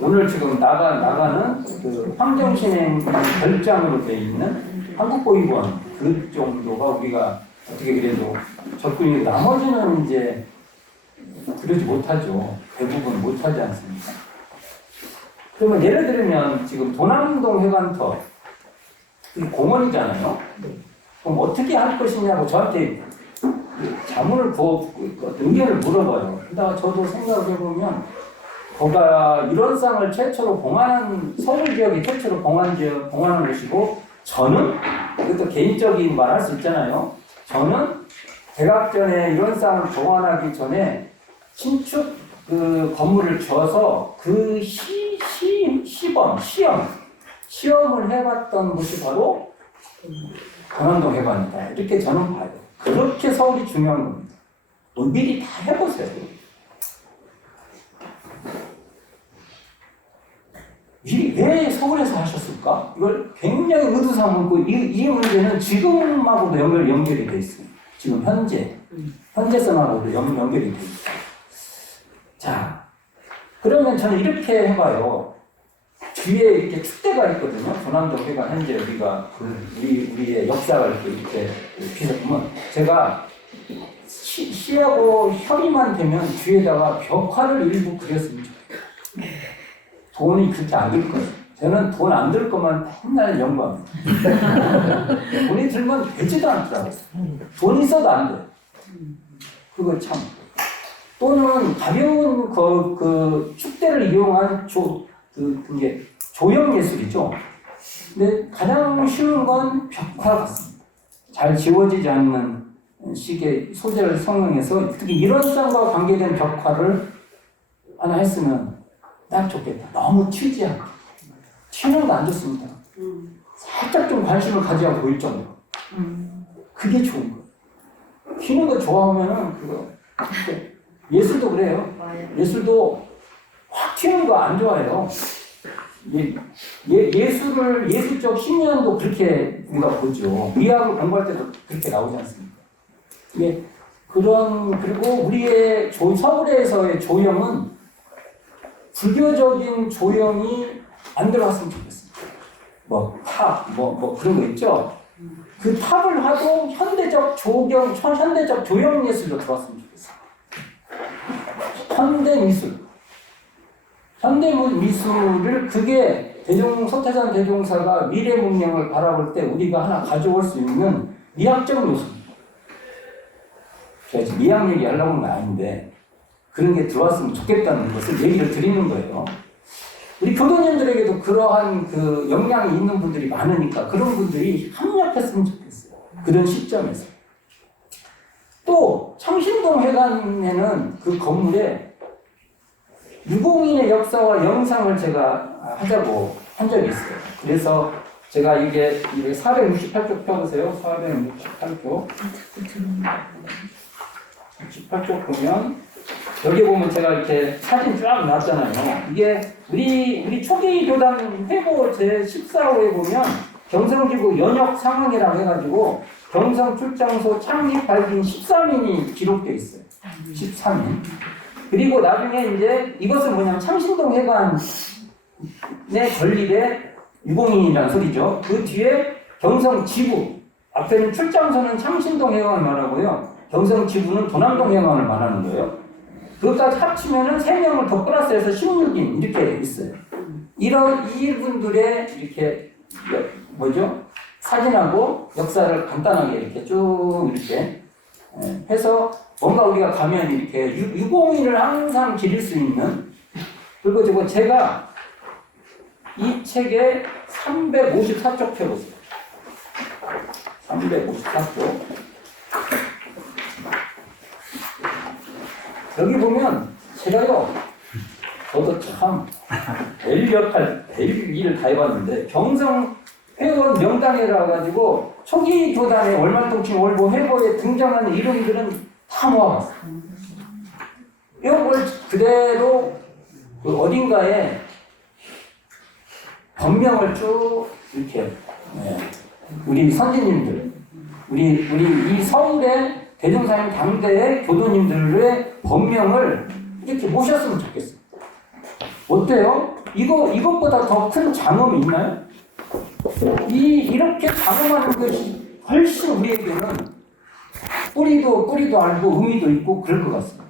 오늘 지금 나가는 그 환경신행 별장으로 되어 있는 한국보육원 그 정도가 우리가 어떻게 그래도 접근이, 나머지는 이제 그러지 못하죠. 대부분 못하지 않습니까? 그러면 예를 들면 지금 도남동 해관터 이 공원이잖아요. 그럼 어떻게 할 것이냐고 저한테 자문을 의견을 물어봐요. 그러다가 저도 생각을 해보면 거기가 일원상을 최초로 봉안한, 서울 지역이 최초로 봉안한 곳이고, 저는 이것도 개인적인 말 할 수 있잖아요. 저는 백악전에 일원상을 봉안하기 전에 신축 그 건물을 지어서 그 시험을 해봤던 곳이 바로 도남동 해관이다. 이렇게 저는 봐요. 그렇게 서울이 중요한 겁니다. 미리 다 해보세요. 왜 서울에서 하셨을까? 이걸 굉장히 의두삼고, 이 문제는 지금하고도 연결이 돼 있어요. 지금 현재성하고도 연결이 돼 있어요. 자, 그러면 저는 이렇게 해봐요. 뒤에 이렇게 축대가 있거든요. 도남동 회관 현재 우리가 우리의 역사가 이렇게 비춰보면, 제가 시하고 협의만 되면 뒤에다가 벽화를 일부 그렸으면 좋겠어요. 돈이 그렇게 안 들 거예요. 저는 돈 안 들 것만 맨날 연구합니다. 돈이 들면 되지도 않더라고요. 돈이 있어도 안 돼. 그거 참. 또는 가벼운 그 축대를 이용한 그게 조형 예술이죠. 근데 가장 쉬운 건 벽화 같습니다. 잘 지워지지 않는 식의 소재를 성형해서 특히 일원상과 관계된 벽화를 하나 했으면 딱 좋겠다. 너무 튀지 않게. 튀는 거 안 좋습니다. 살짝 좀 관심을 가져야 보일 정도. 그게 좋은 거예요. 튀는 거 좋아하면은 그거. 예술도 그래요. 예술도 확 튀는 거 안 좋아해요. 예술적 신념도 그렇게 우리가 보죠. 미학을 공부할 때도 그렇게 나오지 않습니까? 그리고 우리의 서울에서의 조형은 불교적인 조형이 안 들어갔으면 좋겠습니다. 탑, 그런 거 있죠? 그 탑을 하도 현대적 조형 예술로 들어갔으면 좋겠어요. 현대 미술을 그게 서태산 대종사가 미래 문명을 바라볼 때 우리가 하나 가져올 수 있는 미학적 요소입니다. 제가 지금 미학 얘기 하려고 하는 건 아닌데 그런 게 들어왔으면 좋겠다는 것을 얘기를 드리는 거예요. 우리 교도님들에게도 그러한 그 역량이 있는 분들이 많으니까 그런 분들이 협력했으면 좋겠어요. 그런 시점에서. 또 창신동 회관에는 그 건물에 유공인의 역사와 영상을 제가 하자고 한 적이 있어요. 그래서 제가 이게 468쪽 펴보세요. 468쪽. 68쪽 보면 여기 보면 제가 이렇게 사진 쫙 놨잖아요. 이게 우리 초기 교단 회고 제14호에 보면 경성지구 연역 상황이라고 해가지고 경성 출장소 창립 발긴 13인이 기록되어 있어요. 13인. 그리고 나중에 이제 이것은 뭐냐면 창신동 해관에 건립의 유공인이라는 소리죠. 그 뒤에 경성 지구, 앞에는 출장소는 창신동 해관을 말하고요. 경성 지구는 도남동 해관을 말하는 거예요. 그것까지 합치면은 3명을 더 플러스해서 16인 이렇게 있어요. 이분들의 이렇게 사진하고 역사를 간단하게 이렇게 쭉 이렇게 해서 뭔가 우리가 가면 이렇게 유공인을 항상 기릴 수 있는. 그리고 제가 이 책에 354쪽 펴보세요. 354쪽. 여기 보면 제가요, 저도 참 별 일을 다 해봤는데 경성 회원 명단이라 가지고 초기 교단의 월말통칭 월보 회보에 등장하는 이름들은 다 모아봤어요. 이걸 그대로 그 어딘가에 법명을 쭉 이렇게 우리 선진님들, 우리 이 서울의 대종사님 당대의 교도님들의 법명을 이렇게 모셨으면 좋겠어요. 어때요? 이것보다 더 큰 장엄이 있나요? 이렇게 장엄하는 것이 훨씬 우리에게는 뿌리도 알고 의미도 있고 그럴 것 같습니다.